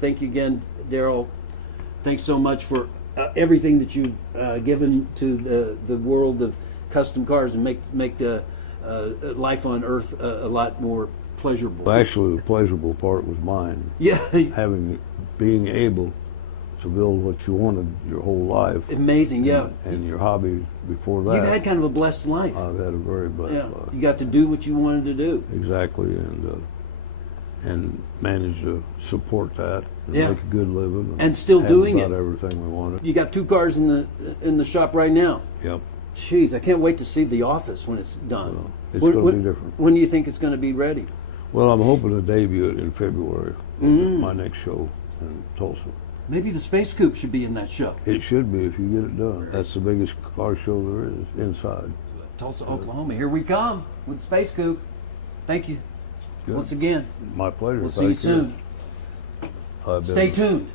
Thank you again, Darryl. Thanks so much for everything that you've given to the world of custom cars and make the life on Earth a lot more pleasurable. Well, actually, the pleasurable part was mine. Yeah. Being able to build what you wanted your whole life. Amazing, yeah. And your hobby before that. You've had kind of a blessed life. I've had a very blessed life. You got to do what you wanted to do. Exactly, and managed to support that and make a good living. And still doing about everything we wanted. You got 2 cars in the shop right now. Yep. Jeez, I can't wait to see the office when it's done. Well, it's going to be different. When do you think it's going to be ready? Well, I'm hoping to debut it in February. My next show in Tulsa. Maybe the Space Coupe should be in that show. It should be if you get it done. That's the biggest car show there is inside. Tulsa, Oklahoma. Here we come with Space Coupe. Thank you. Good. Once again. My pleasure. We'll see you soon. Stay tuned.